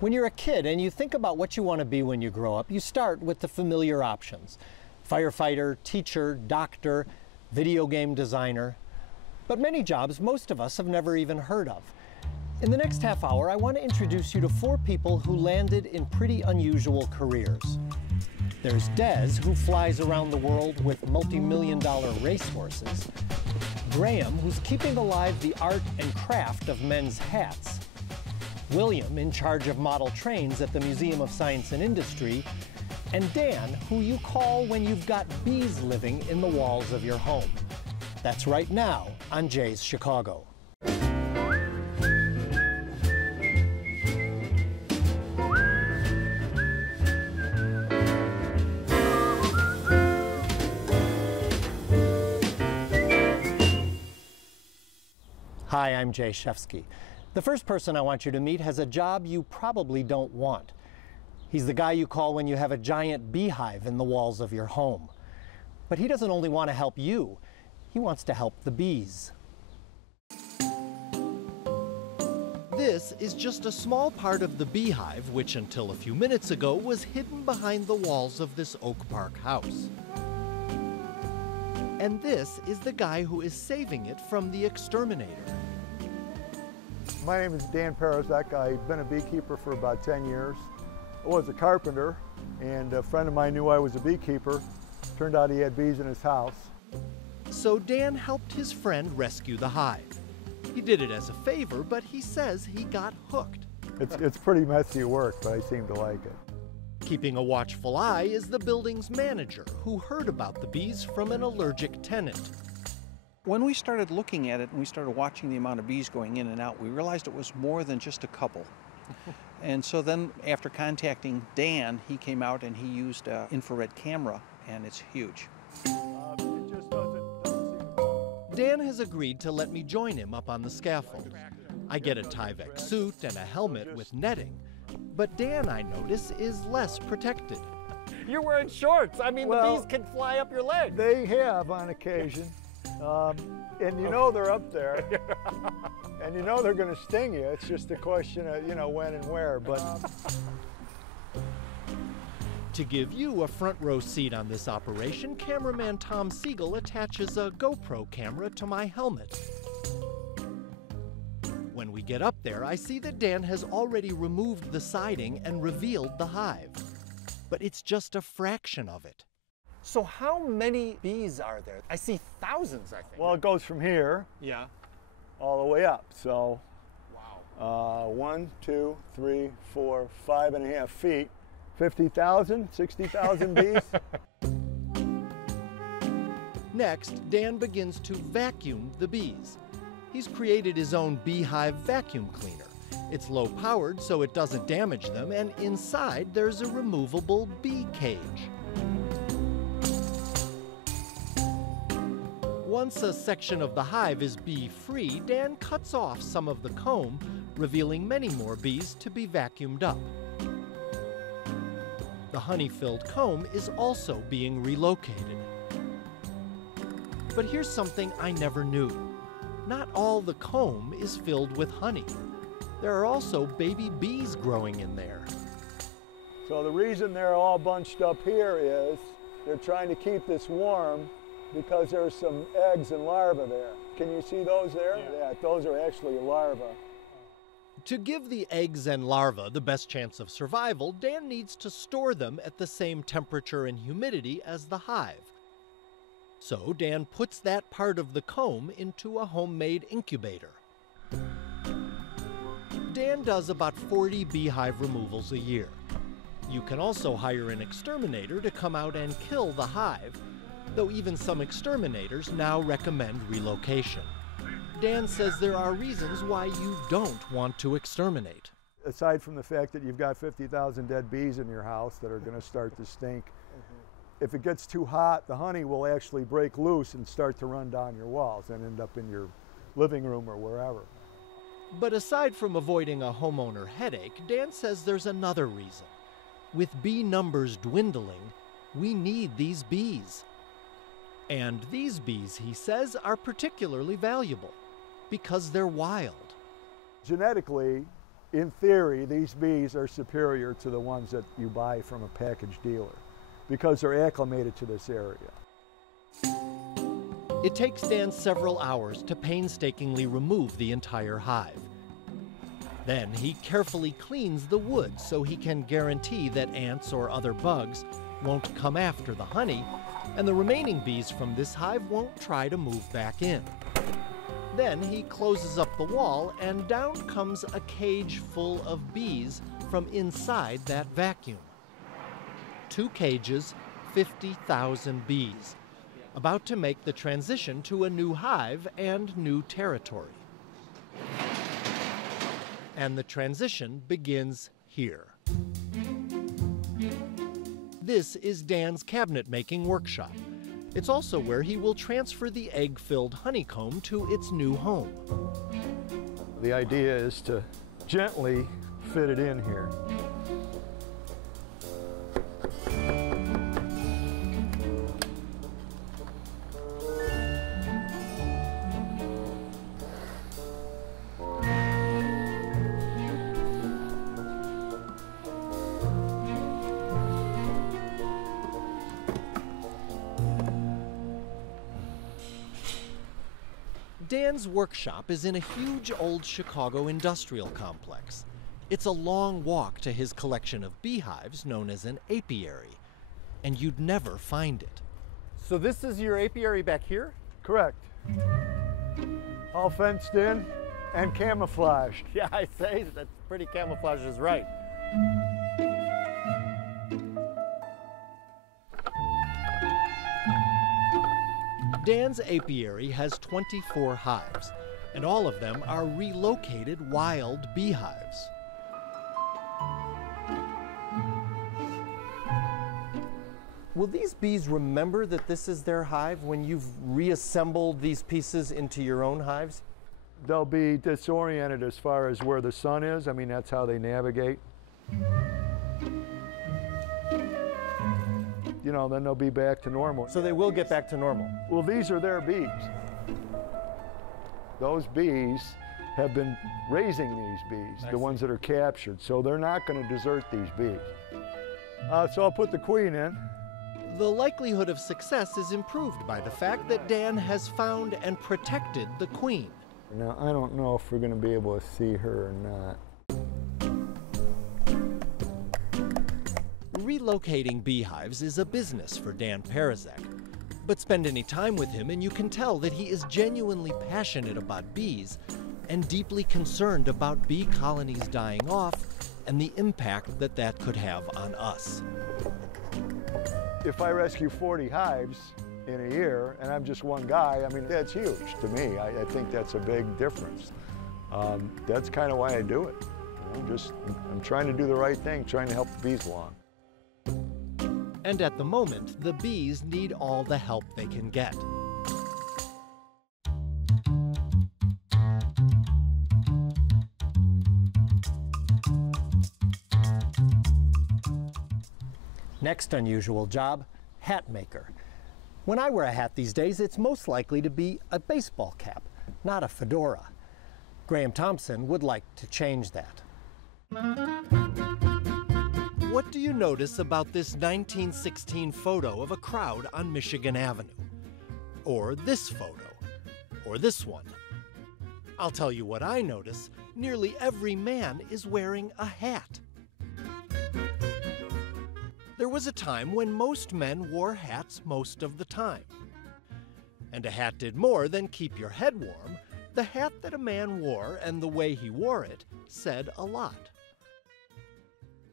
When you're a kid and you think about what you want to be when you grow up, you start with the familiar options: firefighter, teacher, doctor, video game designer. But many jobs most of us have never even heard of. In the next half hour, I want to introduce you to 4 people who landed in pretty unusual careers. There's Des, who flies around the world with multi-million-dollar racehorses. Graham, who's keeping alive the art and craft of men's hats. William, in charge of model trains at the Museum of Science and Industry. And Dan, who you call when you've got bees living in the walls of your home. That's right now on Jay's Chicago. Hi, I'm Jay Shefsky. The first person I want you to meet has a job you probably don't want. He's the guy you call when you have a giant beehive in the walls of your home. But he doesn't only want to help you, he wants to help the bees. This is just a small part of the beehive, which until a few minutes ago was hidden behind the walls of this Oak Park house. And this is the guy who is saving it from the exterminator. My name is Dan Parazek. I've been a beekeeper for about 10 years. I was a carpenter, and a friend of mine knew I was a beekeeper. Turned out he had bees in his house. So Dan helped his friend rescue the hive. He did it as a favor, but he says he got hooked. It's pretty messy work, but I seem to like it. Keeping a watchful eye is the building's manager, who heard about the bees from an allergic tenant. When we started looking at it and we started watching the amount of bees going in and out, we realized it was more than just a couple. And so then after contacting Dan, he came out and he used an infrared camera, and it's huge. Dan has agreed to let me join him up on the scaffold. I get a Tyvek suit and a helmet with netting, but Dan, I notice, is less protected. You're wearing shorts. I mean, the bees can fly up your leg. They have on occasion. And you know they're up there. And you know they're going to sting you. It's just a question of, when and where. But to give you a front row seat on this operation, cameraman Tom Siegel attaches a GoPro camera to my helmet. When we get up there, I see that Dan has already removed the siding and revealed the hive. But it's just a fraction of it. So how many bees are there? I see thousands, I think. Well, it goes from here all the way up. So, wow. 1, 2, 3, 4, 5.5 feet. 50,000, 60,000 bees. Next, Dan begins to vacuum the bees. He's created his own beehive vacuum cleaner. It's low-powered, so it doesn't damage them, and inside there's a removable bee cage. Once a section of the hive is bee-free, Dan cuts off some of the comb, revealing many more bees to be vacuumed up. The honey-filled comb is also being relocated. But here's something I never knew. Not all the comb is filled with honey. There are also baby bees growing in there. So the reason they're all bunched up here is they're trying to keep this warm because there's some eggs and larvae there. Can you see those there? Yeah, those are actually larvae. To give the eggs and larvae the best chance of survival, Dan needs to store them at the same temperature and humidity as the hive. So Dan puts that part of the comb into a homemade incubator. Dan does about 40 beehive removals a year. You can also hire an exterminator to come out and kill the hive, though even some exterminators now recommend relocation. Dan says there are reasons why you don't want to exterminate. Aside from the fact that you've got 50,000 dead bees in your house that are going to start to stink, if it gets too hot, the honey will actually break loose and start to run down your walls and end up in your living room or wherever. But aside from avoiding a homeowner headache, Dan says there's another reason. With bee numbers dwindling, we need these bees. And these bees, he says, are particularly valuable because they're wild. Genetically, In theory, these bees are superior to the ones that you buy from a package dealer because they're acclimated to this area. It takes Dan several hours to painstakingly remove the entire hive. Then he carefully cleans the wood so he can guarantee that ants or other bugs won't come after the honey, and the remaining bees from this hive won't try to move back in. Then he closes up the wall, and down comes a cage full of bees from inside that vacuum. 2 cages, 50,000 bees, about to make the transition to a new hive and new territory. And the transition begins here. This is Dan's cabinet-making workshop. It's also where he will transfer the egg-filled honeycomb to its new home. The idea is to gently fit it in here. Dan's workshop is in a huge old Chicago industrial complex. It's a long walk to his collection of beehives known as an apiary, and you'd never find it. So this is your apiary back here? Correct. All fenced in and camouflaged. Yeah, I say, that's pretty camouflage is right. Dan's apiary has 24 hives, and all of them are relocated wild beehives. Will these bees remember that this is their hive when you've reassembled these pieces into your own hives? They'll be disoriented as far as where the sun is. I mean, that's how they navigate. You know, then they'll be back to normal. So they will get back to normal? Well, these are their bees. Those bees have been raising these bees, the ones that are captured, so they're not going to desert these bees. So I'll put the queen in. The likelihood of success is improved by the fact that Dan has found and protected the queen. Now, I don't know if we're going to be able to see her or not. Relocating beehives is a business for Dan Parizek, but spend any time with him and you can tell that he is genuinely passionate about bees and deeply concerned about bee colonies dying off and the impact that that could have on us. If I rescue 40 hives in a year and I'm just one guy, I mean, that's huge to me. I think that's a big difference. That's kind of why I do it. You know, I'm trying to do the right thing, trying to help the bees along. And at the moment, the bees need all the help they can get. Next unusual job, Hatmaker. When I wear a hat these days, it's most likely to be a baseball cap, not a fedora. Graham Thompson would like to change that. What do you notice about this 1916 photo of a crowd on Michigan Avenue? Or this photo? Or this one? I'll tell you what I notice. Nearly every man is wearing a hat. There was a time when most men wore hats most of the time. And a hat did more than keep your head warm. The hat that a man wore and the way he wore it said a lot.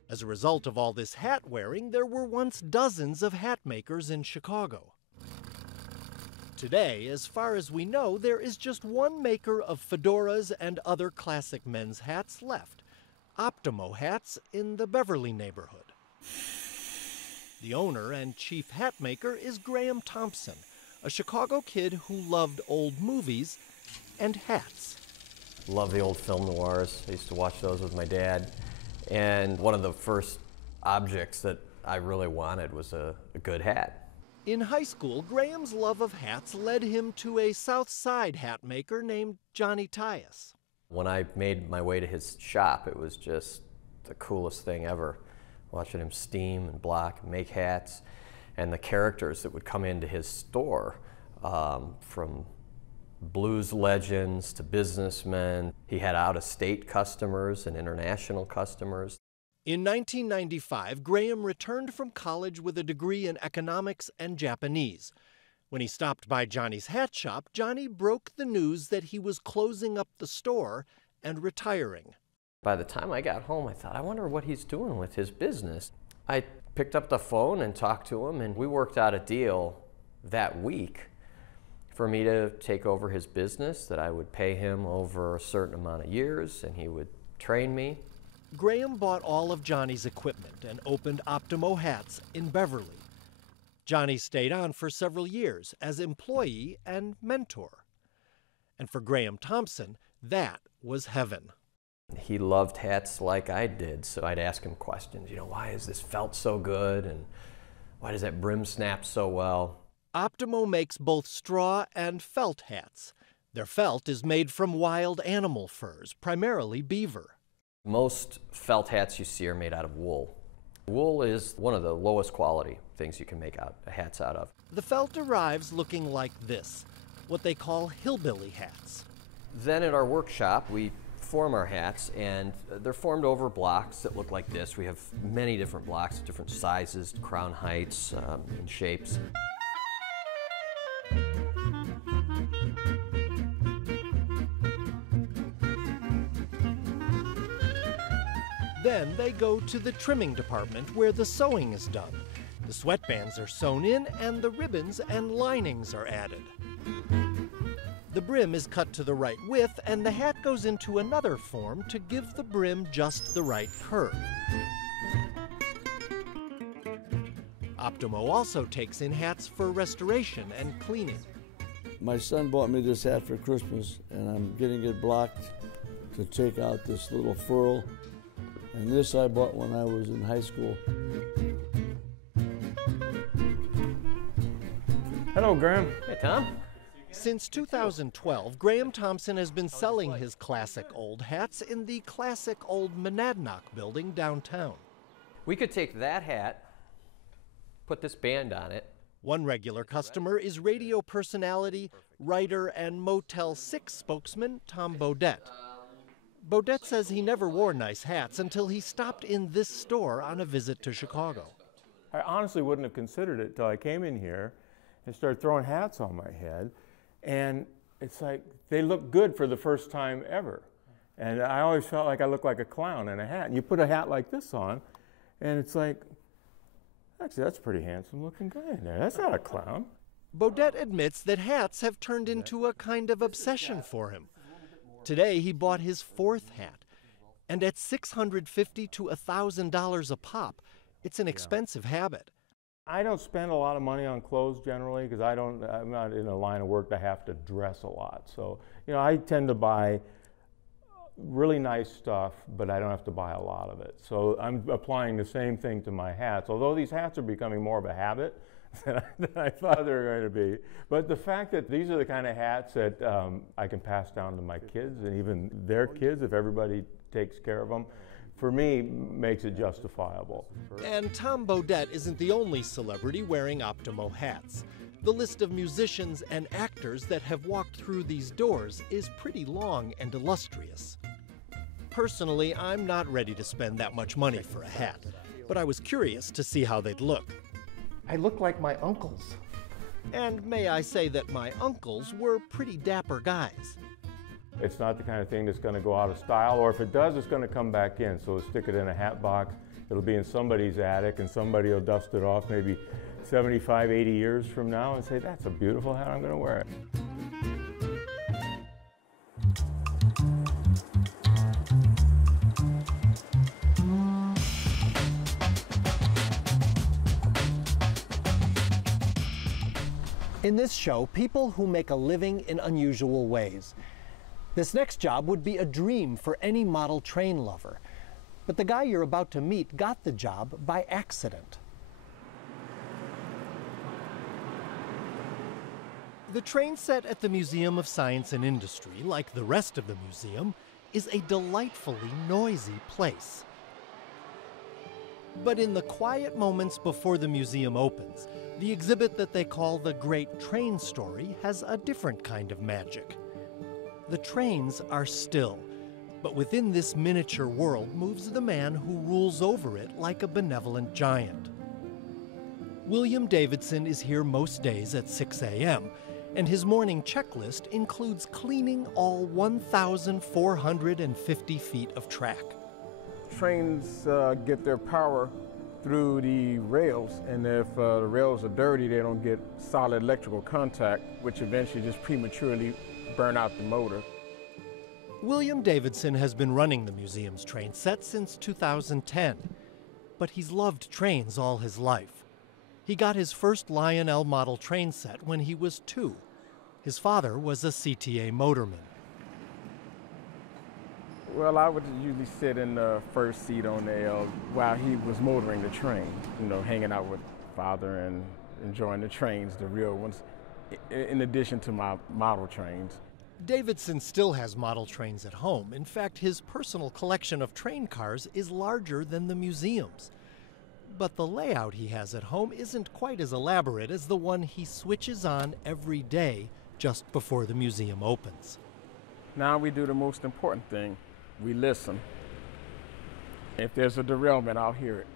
As a result of all this hat wearing, there were once dozens of hat makers in Chicago. Today, as far as we know, there is just one maker of fedoras and other classic men's hats left, Optimo Hats in the Beverly neighborhood. The owner and chief hat maker is Graham Thompson, a Chicago kid who loved old movies and hats. Love the old film noirs. I used to watch those with my dad. And one of the first objects that I really wanted was a good hat. In high school, Graham's love of hats led him to a South Side hat maker named Johnny Tyus. When I made my way to his shop, it was just the coolest thing ever. Watching him steam and block and make hats, and the characters that would come into his store, from blues legends to businessmen. He had out-of-state customers and international customers. In 1995, Graham returned from college with a degree in economics and Japanese. When he stopped by Johnny's hat shop, Johnny broke the news that he was closing up the store and retiring. By the time I got home, I thought, I wonder what he's doing with his business. I picked up the phone and talked to him, and we worked out a deal that week for me to take over his business, that I would pay him over a certain amount of years, and he would train me. Graham bought all of Johnny's equipment and opened Optimo Hats in Beverly. Johnny stayed on for several years as employee and mentor. And for Graham Thompson, that was heaven. He loved hats like I did, so I'd ask him questions. You know, why is this felt so good, and why does that brim snap so well? Optimo makes both straw and felt hats. Their felt is made from wild animal furs, primarily beaver. Most felt hats you see are made out of wool. Wool is one of the lowest quality things you can make hats out of. The felt arrives looking like this, what they call hillbilly hats. Then at our workshop, we form our hats, and they're formed over blocks that look like this. We have many different blocks, different sizes, crown heights, and shapes. Then they go to the trimming department where the sewing is done. The sweatbands are sewn in and the ribbons and linings are added. The brim is cut to the right width and the hat goes into another form to give the brim just the right curve. Optimo also takes in hats for restoration and cleaning. My son bought me this hat for Christmas, and I'm getting it blocked to take out this little furl. And this I bought when I was in high school. Hello, Graham. Hey, Tom. Since 2012, Graham Thompson has been selling his classic old hats in the classic old Monadnock building downtown. We could take that hat, put this band on it. One regular customer is radio personality, writer, and Motel 6 spokesman Tom Bodette. Bodette says he never wore nice hats until he stopped in this store on a visit to Chicago. I honestly wouldn't have considered it till I came in here and started throwing hats on my head. And it's like, they look good for the first time ever. And I always felt like I looked like a clown in a hat. And you put a hat like this on, and it's like, actually, that's a pretty handsome looking guy in there. That's not a clown. Bodette admits that hats have turned into a kind of obsession for him. Today, he bought his fourth hat. And at $650 to $1,000 a pop, it's an expensive habit. I don't spend a lot of money on clothes generally because I'm not in a line of work that I have to dress a lot. So, you know, I tend to buy really nice stuff, but I don't have to buy a lot of it. So I'm applying the same thing to my hats, although these hats are becoming more of a habit than I thought they were going to be. But the fact that these are the kind of hats that I can pass down to my kids and even their kids if everybody takes care of them, for me, makes it justifiable. And Tom Bodette isn't the only celebrity wearing Optimo hats. The list of musicians and actors that have walked through these doors is pretty long and illustrious. Personally, I'm not ready to spend that much money for a hat, but I was curious to see how they'd look. I look like my uncles. And may I say that my uncles were pretty dapper guys. It's not the kind of thing that's going to go out of style, or if it does, it's going to come back in. So stick it in a hat box. It'll be in somebody's attic, and somebody will dust it off maybe 75, 80 years from now and say, that's a beautiful hat, I'm going to wear it. In this show, people who make a living in unusual ways. This next job would be a dream for any model train lover. But the guy you're about to meet got the job by accident. The train set at the Museum of Science and Industry, like the rest of the museum, is a delightfully noisy place. But in the quiet moments before the museum opens, the exhibit that they call the Great Train Story has a different kind of magic. The trains are still, but within this miniature world moves the man who rules over it like a benevolent giant. William Davidson is here most days at 6 a.m., and his morning checklist includes cleaning all 1,450 feet of track. Trains get their power through the rails, and if the rails are dirty, they don't get solid electrical contact, which eventually just prematurely burn out the motor. William Davidson has been running the museum's train set since 2010, but he's loved trains all his life. He got his first Lionel model train set when he was 2. His father was a CTA motorman. Well, I would usually sit in the first seat on the L while he was motoring the train, you know, hanging out with father and enjoying the trains, the real ones, in addition to my model trains. Davidson still has model trains at home. In fact, his personal collection of train cars is larger than the museum's. But the layout he has at home isn't quite as elaborate as the one he switches on every day just before the museum opens. Now we do the most important thing. We listen. If there's a derailment, I'll hear it.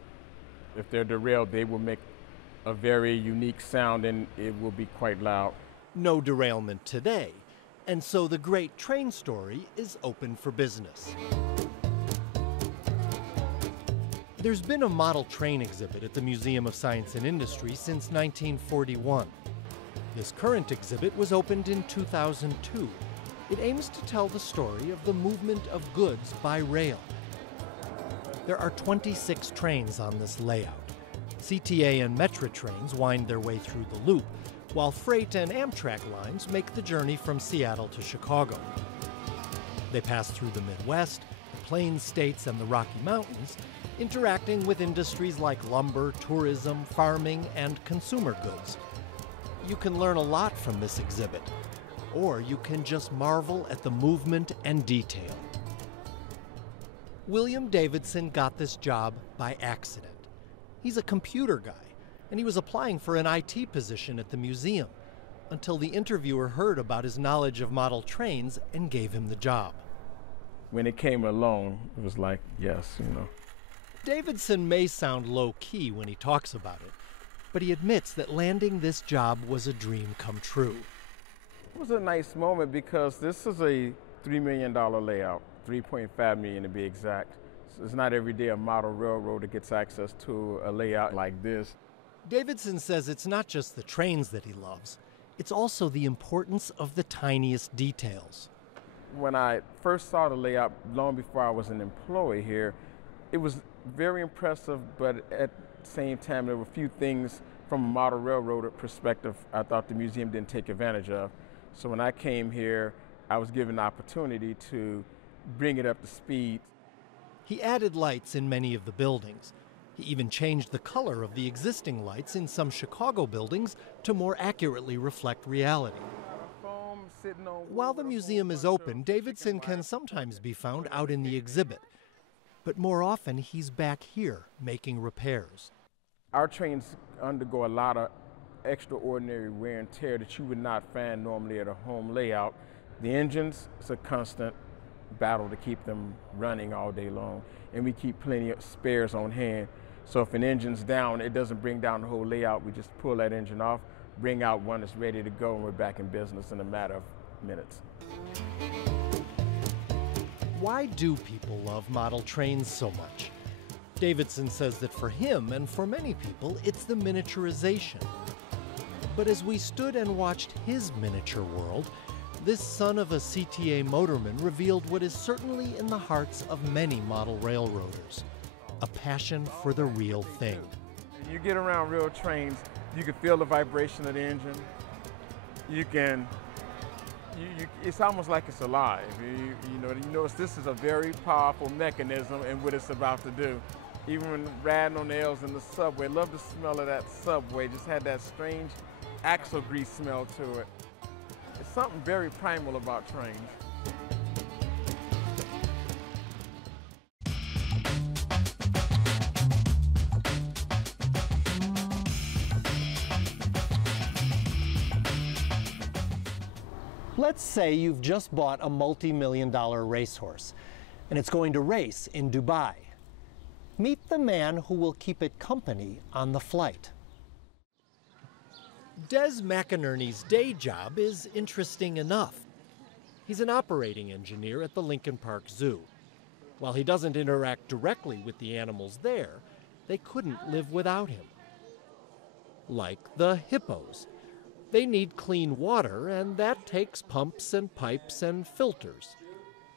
If they're derailed, they will make a very unique sound and it will be quite loud. No derailment today, and so the Great Train Story is open for business. There's been a model train exhibit at the Museum of Science and Industry since 1941. This current exhibit was opened in 2002. It aims to tell the story of the movement of goods by rail. There are 26 trains on this layout. CTA and Metra trains wind their way through the loop, while freight and Amtrak lines make the journey from Seattle to Chicago. They pass through the Midwest, the Plains states, and the Rocky Mountains, interacting with industries like lumber, tourism, farming, and consumer goods. You can learn a lot from this exhibit, or you can just marvel at the movement and detail. William Davidson got this job by accident. He's a computer guy, and he was applying for an IT position at the museum until the interviewer heard about his knowledge of model trains and gave him the job. When it came along, it was like, yes, you know. Davidson may sound low-key when he talks about it, but he admits that landing this job was a dream come true. It was a nice moment because this is a $3 million layout, $3.5 million to be exact. So it's not every day a model railroader gets access to a layout like this. Davidson says it's not just the trains that he loves, it's also the importance of the tiniest details. When I first saw the layout, long before I was an employee here, it was very impressive, but at the same time, there were a few things from a model railroader perspective I thought the museum didn't take advantage of. So when I came here, I was given the opportunity to bring it up to speed. He added lights in many of the buildings. He even changed the color of the existing lights in some Chicago buildings to more accurately reflect reality. While the museum is open, Davidson can sometimes be found out in the exhibit. But more often, he's back here making repairs. Our trains undergo a lot of extraordinary wear and tear that you would not find normally at a home layout. The engines, it's a constant battle to keep them running all day long, and we keep plenty of spares on hand. So if an engine's down, it doesn't bring down the whole layout. We just pull that engine off, bring out one that's ready to go, and we're back in business in a matter of minutes. Why do people love model trains so much? Davidson says that for him and for many people, it's the miniaturization. But as we stood and watched his miniature world, this son of a CTA motorman revealed what is certainly in the hearts of many model railroaders, a passion for the real thing. You get around real trains, you can feel the vibration of the engine. You can, it's almost like it's alive. You know, this is a very powerful mechanism and what it's about to do. Even when riding on the L's in the subway, love the smell of that subway. Just had that strange axle grease smell to it. It's something very primal about trains. Let's say you've just bought a multi-million-dollar racehorse, and it's going to race in Dubai. Meet the man who will keep it company on the flight. Des McInerney's day job is interesting enough. He's an operating engineer at the Lincoln Park Zoo. While he doesn't interact directly with the animals there, they couldn't live without him. Like the hippos. They need clean water, and that takes pumps and pipes and filters.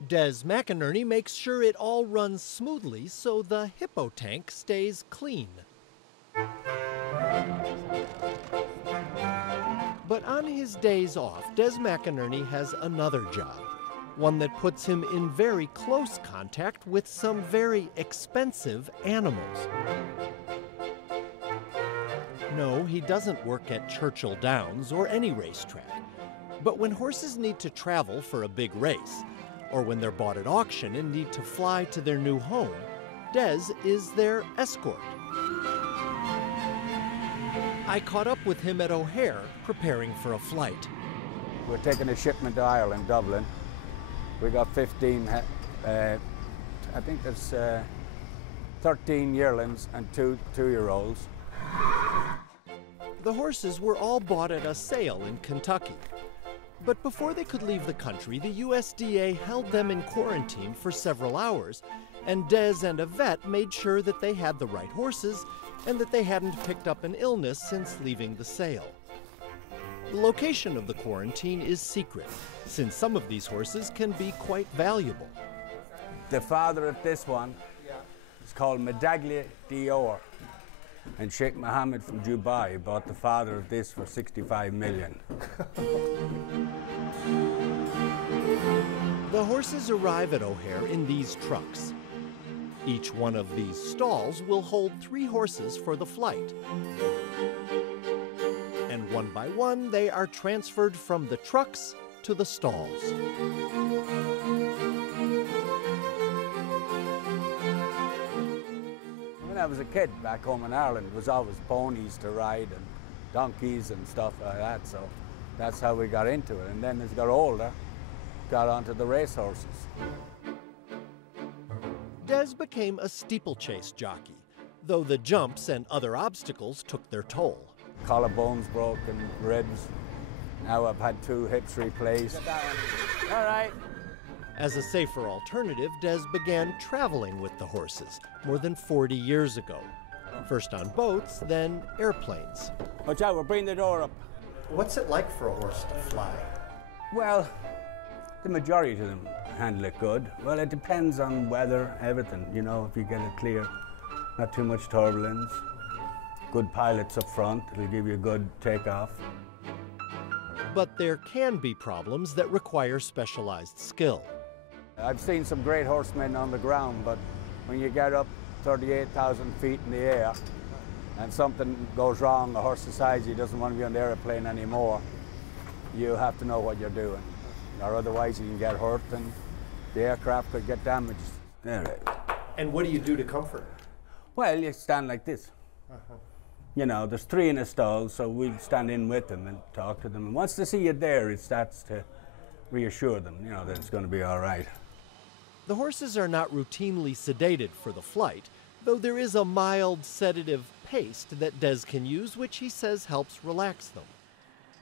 Des McInerney makes sure it all runs smoothly so the hippo tank stays clean. But on his days off, Des McInerney has another job, one that puts him in very close contact with some very expensive animals. No, he doesn't work at Churchill Downs or any racetrack. But when horses need to travel for a big race, or when they're bought at auction and need to fly to their new home, Des is their escort. I caught up with him at O'Hare, preparing for a flight. We're taking a shipment to Ireland, Dublin. We got 15, I think there's 13 yearlings and two two-year-olds. The horses were all bought at a sale in Kentucky. But before they could leave the country, the USDA held them in quarantine for several hours, and Des and a vet made sure that they had the right horses and that they hadn't picked up an illness since leaving the sale. The location of the quarantine is secret, since some of these horses can be quite valuable. The father of this one is called Medaglia Dior, and Sheikh Mohammed from Dubai bought the father of this for 65 million. The horses arrive at O'Hare in these trucks. Each one of these stalls will hold 3 horses for the flight. And one by one, they are transferred from the trucks to the stalls. When I was a kid back home in Ireland, it was always ponies to ride and donkeys and stuff like that, so that's how we got into it. And then as we got older, got onto the racehorses. Des became a steeplechase jockey, though the jumps and other obstacles took their toll. Collarbones broken, ribs. Now I've had 2 hips replaced. All right. As a safer alternative, Des began traveling with the horses more than 40 years ago. First on boats, then airplanes. Watch out, we're bringing the door up. What's it like for a horse to fly? Well, the majority of them handle it good. Well, it depends on weather, everything. You know, if you get it clear, not too much turbulence, good pilots up front, it'll give you a good takeoff. But there can be problems that require specialized skill. I've seen some great horsemen on the ground, but when you get up 38,000 feet in the air and something goes wrong, a horse decides he doesn't want to be on the airplane anymore, you have to know what you're doing. Or otherwise you can get hurt and the aircraft could get damaged. All right. And what do you do to comfort? Well, you stand like this. You know, there's 3 in a stall, so we'll stand in with them and talk to them. And once they see you there, it starts to reassure them, you know, that it's going to be all right. The horses are not routinely sedated for the flight, though there is a mild sedative paste that Des can use, which he says helps relax them.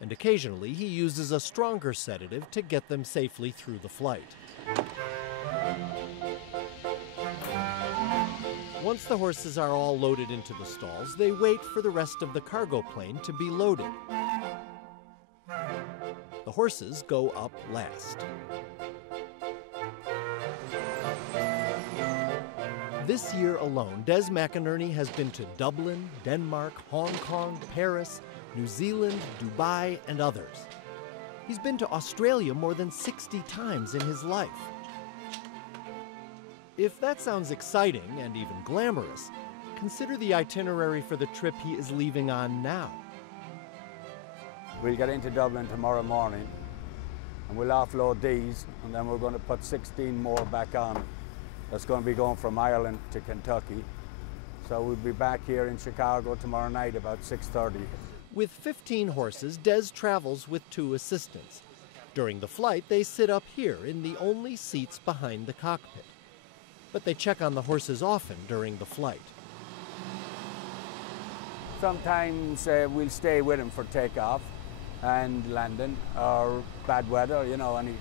And occasionally he uses a stronger sedative to get them safely through the flight. Once the horses are all loaded into the stalls, they wait for the rest of the cargo plane to be loaded. The horses go up last. This year alone, Des McInerney has been to Dublin, Denmark, Hong Kong, Paris, New Zealand, Dubai, and others. He's been to Australia more than 60 times in his life. If that sounds exciting and even glamorous, consider the itinerary for the trip he is leaving on now. We'll get into Dublin tomorrow morning and we'll offload these, and then we're going to put 16 more back on. That's going to be going from Ireland to Kentucky. So we'll be back here in Chicago tomorrow night about 6:30. With 15 horses, Des travels with 2 assistants. During the flight, they sit up here in the only seats behind the cockpit. But they check on the horses often during the flight. Sometimes we'll stay with them for takeoff and landing, or bad weather, you know, any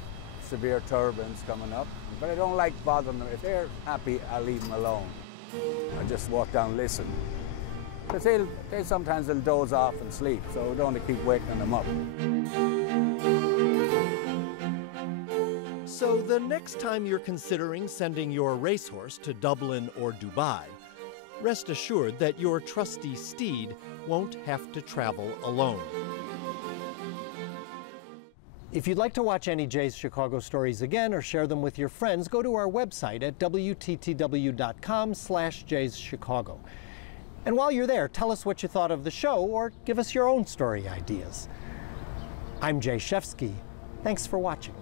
severe turbulence coming up. But I don't like bothering them. If they're happy, I'll leave them alone. I just walk down and listen. Because they sometimes they'll doze off and sleep, so we don't want to keep waking them up. So the next time you're considering sending your racehorse to Dublin or Dubai, rest assured that your trusty steed won't have to travel alone. If you'd like to watch any Jay's Chicago stories again or share them with your friends, go to our website at wttw.com/JaysChicago. And while you're there, tell us what you thought of the show or give us your own story ideas. I'm Jay Shefsky. Thanks for watching.